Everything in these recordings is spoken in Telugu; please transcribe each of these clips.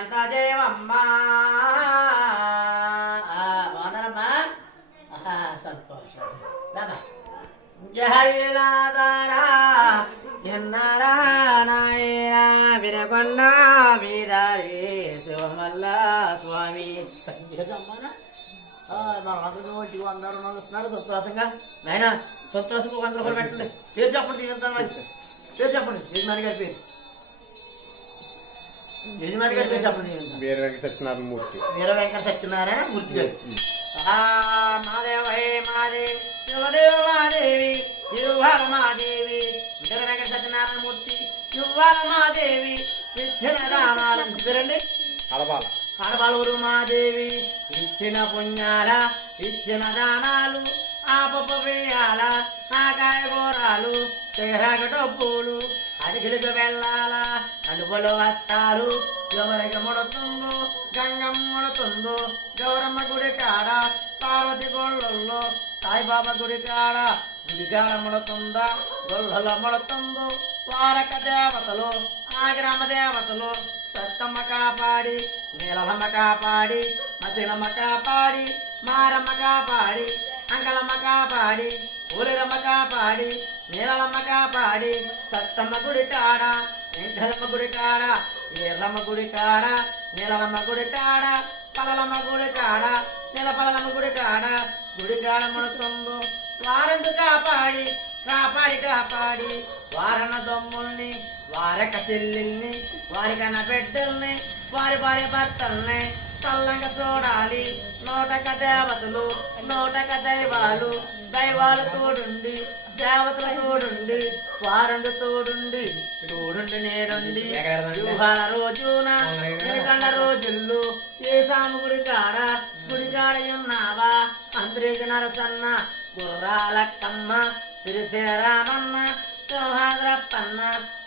ఎంత జయమమ్మా వందనమ్మా సంతోషం. జహరిలాదారా నిన్నరా నాయనా విరగొల్ల మీదారే శివమల్లా స్వామి. సంగీతమ్మనా మనందరూ ఇంటికి అందరూ వస్తున్నారు సంతోషంగా. నాయన సంతోషంగా వంద రూపాయలు పెట్టండి. పేరు చెప్పండి పేరు చెప్పండి. నాన్నగారి పేరు. యజమాని గారి పేరు చెప్పండి. దీనింతా. వీర వెంకట సత్యనారాయణ మూర్తి వీర వెంకట సత్యనారాయణ మూర్తి గారు మాదేవై మాదేవి శివదేవ మాదేవి మాదేవి వీర వెంకట సత్యనారాయణ మూర్తి మాదేవి ఇచ్చిన దానాలు ఇంటి పేరండి అలబాల పరబలూరు మాదేవి ఇచ్చిన పుణ్యాల ఇచ్చిన దానాలు ఆపపు వేయాల ఆకాయ కూరాలు డబ్బులు అడిగిలికి వెళ్ళాల అడుపులు వస్తారు? ఎవరికి ముడుతుందో గంగం ముడుతుందో గౌరమ్మ గుడి కాడ పార్వతి గొళ్ళల్లో సాయిబాబా గుడి కాడ గుడికాడ ముడుతుందా గొల్లలో ముడుతుందో వారక దేవతలు ఆ గ్రామ దేవతలు సత్తమ్మ కాపాడి నీలమ్మ కాపాడి మసిలమ్మ కాపాడి మారమ్మ కాపాడి అంకలమ్మ కాపాడి ఊరిరమ్మ కాపాడి నీలమ్మ కాపాడి సత్తమ్మ గుడి కాడ వెంకటమ్మ గుడి కాడ ఈర్లమ్మ గుడి కాడ నీలమ్మ గుడి కాడ పలలమ్మ గుడి కాడ నీలపలమ్మ గుడి కాడ గుడి కాడ ముడుతుందో వారెందు కాపాడి కాపాడి కాపాడి. వారన్న దొమ్ముల్ని వారక చెల్లెల్ని వారికన్న బిడ్డల్ని వారి భార్య భర్తల్ని చల్లంగా చూడాలి. నోటక దేవతలు నోటక దైవాలు దైవాలు తోడుండి దేవతలు తోడుండి వారందు తోడుండి తోడుండి నేడుండి. వ్యూహాల రోజున వెనుకండ రోజుల్లో ఏ సాము గుడి కాడ గుడి కాడ ఉన్నావా? అంతరేజ నరసన్న గుర్రాలక్కమ్మ సిరిసేరామన్న సింహాద్రప్పన్న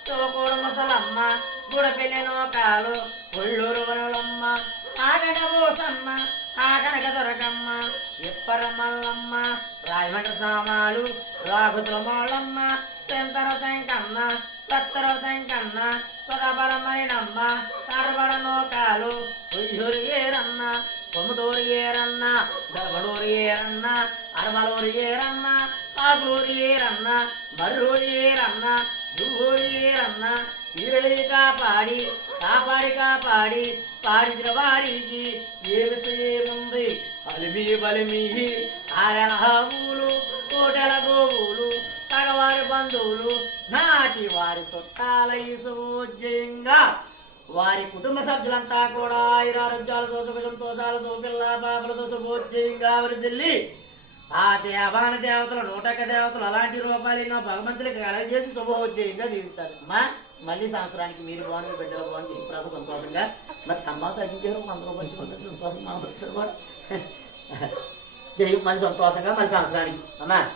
శివకూడు ముసలమ్మ గుడపెల్లి నోకాలు ఒళ్ళూరు వనులమ్మ ఆ పోసమ్మ దొరకమ్మ ఇప్పర మల్లమ్మ రాజమండ్రి సామాలు రాఘుతుల మోళమ్మ శంకర శంకన్న సత్తర శంకన్న సుగబరమణినమ్మ కడబడ నోకాలు ఉయ్యూరు ఏరన్న కొమ్మటూరు ఏరన్న గర్భడూరు ఏరన్న అరమలూరు ఏరన్న ఆగూరు ఏరన్న మర్రూరు ఏరన్న దువ్వూరు ఏరన్న ఇరళి కాపాడి కాపాడి కాపాడి పాడిన వారికి ఏమి విషయముంది అలిమి బలిమి ఆరెల కోటల గోవులు తగవారి బంధువులు నాటి వారి చుట్టాల ఇసుజయంగా వారి కుటుంబ సభ్యులంతా కూడా ఆయురారోగ్యాలతో సుఖ సంతోషాలతో పిల్ల పాపలతో శుభోజ్జయంగా వృద్ధిల్లి ఆ దేవాన దేవతలు నూటక దేవతలు అలాంటి రూపాయలు ఎన్నో భగవంతులకు కలగజేసి శుభోజ్జయంగా జీవిస్తారు. అమ్మా మళ్ళీ సంవత్సరానికి మీరు బాగుంది బిడ్డలు బాగుంది ప్రభు సంతోషంగా. మరి సంభావం అడిగారు వంద రూపాయలు సంతోషం మా కూడా. జై మళ్ళీ సంతోషంగా మళ్ళీ సంవత్సరానికి. అమ్మా.